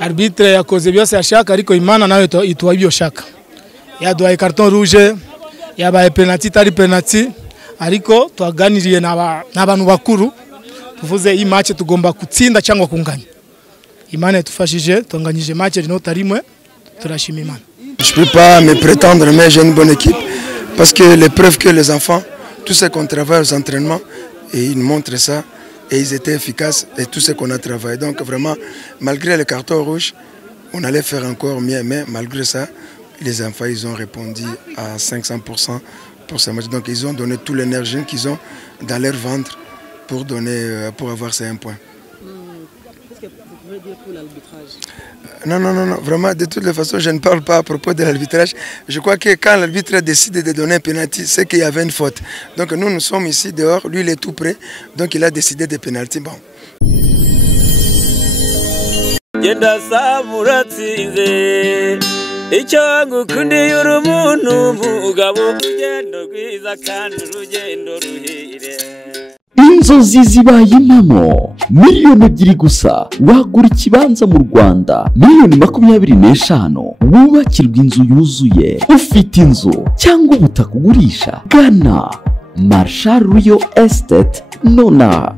Arbitre yakoze byose yashaka ariko Imana nawe ituwa ibyo shaka. Yaduhaye carton rouge, yabaye penalty tari penalty ariko twaganiriye n'abantu bakuru tuvuze iyi match tugomba gutsinda cyangwa kunganya. Imana yatufashije twanganyije match n'inota rimwe turashima Imana. Je peux pas me prétendre mais j'ai une bonne équipe parce que les preuves que les enfants tout ce qu'on travaille aux entraînements et ils montrent ça. Et ils étaient efficaces et tout ce qu'on a travaillé. Donc vraiment, malgré les cartons rouges, on allait faire encore mieux. Mais malgré ça, les enfants, ils ont répondu à 500% pour ce match. Donc ils ont donné toute l'énergie qu'ils ont dans leur ventre pour avoir ces 1 point. Qu'est-ce que vous pouvez dire pour l'arbitrage? Non, vraiment, de toutes les façons, je ne parle pas à propos de l'arbitrage. Je crois que quand l'arbitre a décidé de donner un penalty, c'est qu'il y avait une faute. Donc nous sommes ici dehors, lui il est tout près, donc il a décidé de penalty. Bon. Inzozi zibaye impamo miliyoni 2 gusa wagura ikibanza mu Rwanda miliyoni 25 wubakirwa inzu yuzuye ufite inzu cyangwa ubutaka ugurisha gana Marshal Royal Estate nona.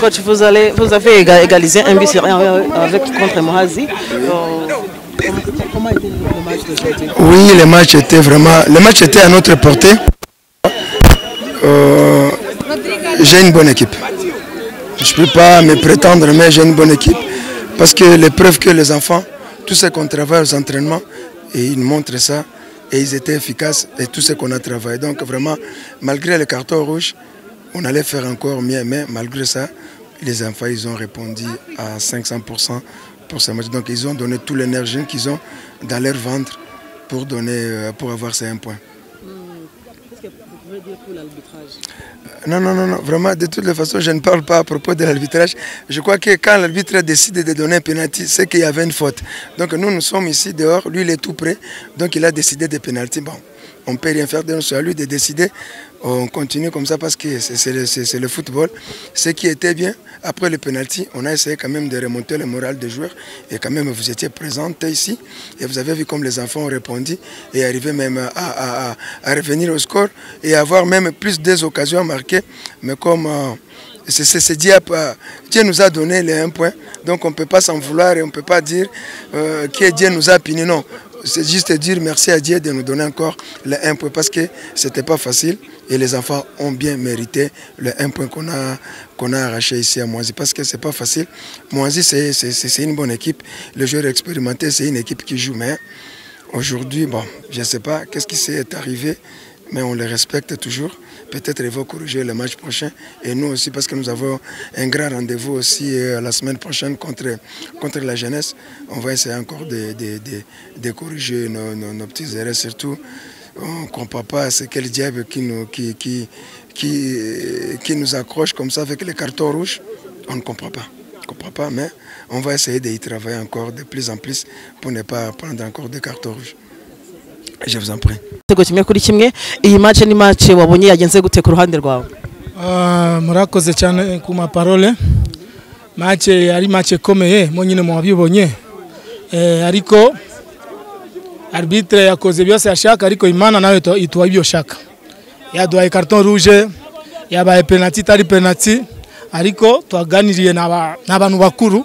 Coach, vous avez égalisé un but sur un contre Mohazi. Comment était le match d'aujourd'hui? Oui, le match était à notre portée. J'ai une bonne équipe. Je ne peux pas me prétendre, mais j'ai une bonne équipe. Parce que les preuves que les enfants, tout ce qu'on travaille aux entraînements, et ils montrent ça, et ils étaient efficaces, et tout ce qu'on a travaillé. Donc vraiment, malgré le carton rouge, on allait faire encore mieux, mais malgré ça, les enfants, ils ont répondu à 500% pour ce match. Donc ils ont donné toute l'énergie qu'ils ont dans leur ventre pour avoir ces 1 point. Qu'est-ce que vous pouvez dire pour l'arbitrage? Non, vraiment, de toutes les façons, je ne parle pas à propos de l'arbitrage. Je crois que quand l'arbitre a décidé de donner un pénalty, c'est qu'il y avait une faute. Donc nous sommes ici dehors, lui il est tout près, donc il a décidé de pénalty. Bon, on ne peut rien faire, donc c'est à lui de décider. On continue comme ça parce que c'est le football. Ce qui était bien, après le pénalty, on a essayé quand même de remonter le moral des joueurs. Et quand même, vous étiez présente ici. Et vous avez vu comme les enfants ont répondu et arrivé même à revenir au score et avoir même plus d'occasions marquées. Mais comme c'est Dieu nous a donné les 1 point, donc on ne peut pas s'en vouloir et on ne peut pas dire que Dieu nous a punis. Non. C'est juste dire merci à Dieu de nous donner encore le 1 point parce que ce n'était pas facile et les enfants ont bien mérité le 1 point qu'on a arraché ici à Moisy parce que ce n'est pas facile. Moisy, c'est une bonne équipe. Les joueurs expérimentés, c'est une équipe qui joue. Mais aujourd'hui, bon, je ne sais pas qu'est-ce qui s'est arrivé, mais on les respecte toujours. Peut-être ils vont corriger le match prochain. Et nous aussi, parce que nous avons un grand rendez-vous aussi la semaine prochaine contre la jeunesse. On va essayer encore de corriger nos petits erreurs. Surtout, on ne comprend pas c'est quel diable qui nous accroche comme ça avec les cartons rouges. On ne comprend pas. Mais on va essayer d'y travailler encore de plus en plus pour ne pas prendre encore des cartons rouges. Je vous en prie. Kimwe kuri kimwe iyi match ni match wabonye yagenze gute ku ruhande rwawe? Murakoze cyane ku maparole. Match yari match ikomeye monyine mu babibonye. Ariko arbitre yakoze byose yashaka ariko Imana nawe ituwa ibyo shaka. Yaduhaye carton rouge, yabaye penalty tari penalty ariko twaganiriye n'abantu bakuru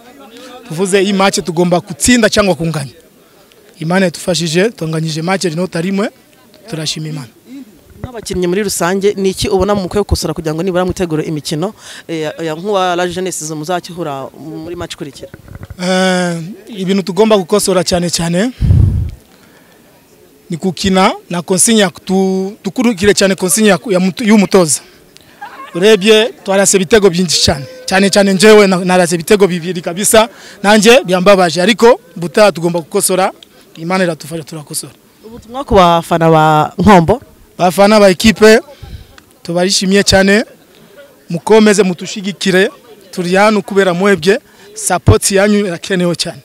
tuvuze iyi match tugomba gutsinda cyangwa kunganya. Imana yatufashije tunganyije match n'inota rimwe turashima Imana. N'abakinnyi muri rusange niki ubona mu kwe gukosora kugira ngo nibura mwitegure imikino ya nkuwa la jeunesse zo muzakihura muri match kurikira? Ibintu tugomba gukosora cyane ni kukina na consigne tukurukire cyane consigne y'umutoza. Urebye twarase bitego byinshi cyane njewe narase bitego bibiri kabisa nanje byambabaje ariko buta tugomba gukosora. Imana iratufasha turakosora. Ubutumwa ku bafana ba Nkombo, bafana ba equipe tubarishimiye cyane mukomeze mutushigikire turi hano kubera mwebwe support yanyu irakenewe cyane.